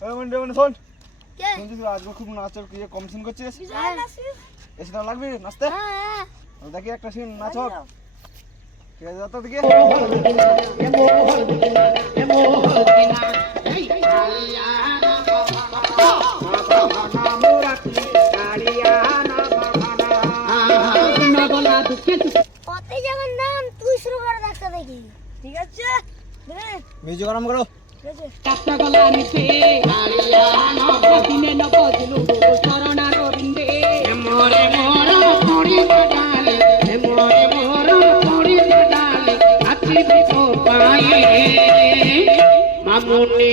শোন, কে? শুনছিস আজকে খুব নাচের ইয়ে কম্পিটিশন করছিস? এসে তো লাগবি নাচতে? হ্যাঁ দেখি একটা সিন নাচ হোক। ঠিক আছে, যা তো দেখি। কতই যখন দাম তুই শুরু করে দেখতে দেখি। ঠিক আছে মিউজিক আরম্ভ করো। মামুনি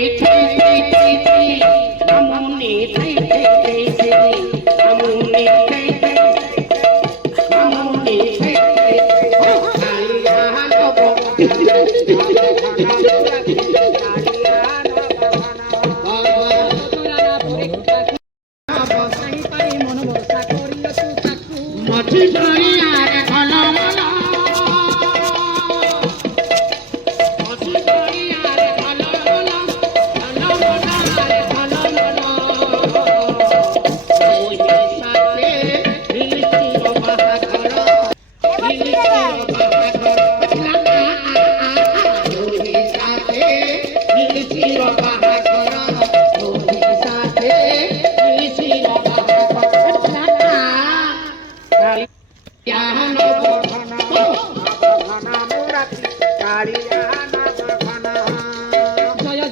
মামুনি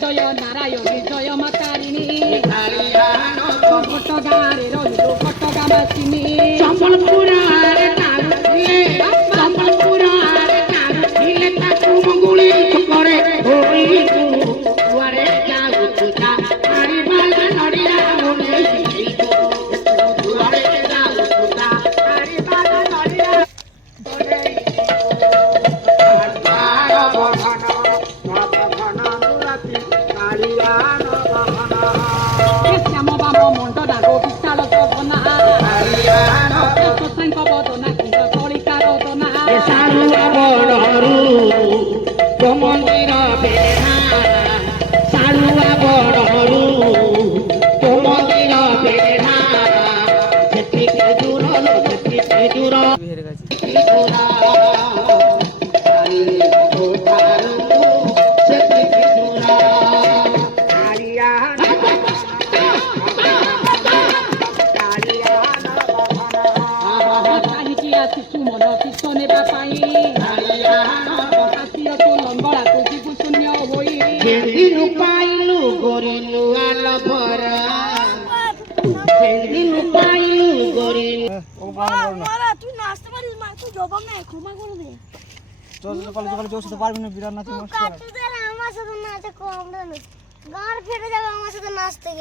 জয় জয় নারায়ণী জয় মাতারিণী কটগারে রইল কটগাবাসিনী সম্বলপুরারে তারু দিলে সম্বলপুরারে তারু দিলে তাকু মঙ্গুলি করে ওই দুয়ারে যাও তুতা আরি বালা নড়িয়া মনে দুয়ারে যাও তুতা আরি বালা নড়িয়া শ্যাম বাম মন্ডলা গোবিশাল জগনা সাংক বদনা কিন্তু কলিকার দনা সারুয়া বড়হরু মন্দির বেড়া সারুয়া বড়হরু মন্দির বেড়া সেটিকে দূর সেটিকে দূর শিশু মন শিষ্য নেবা পাই লম্বড়া তুই শূন্য হই সেদিনু পাইলু গরিলু আল ভরা সেদিনু পাইলু গরিলু মারা তুই নাচতে পারিস মা তুই জবাব নাই ক্ষমা করে দে। চল কলেজে কলেজে ওর সাথে পারবি না, বিরাট নাচে মাস্টার। কাটু দে আমার সাথে নাচে কম না গাঁর ফেটে যাবে আমার সাথে নাচতে গেলে।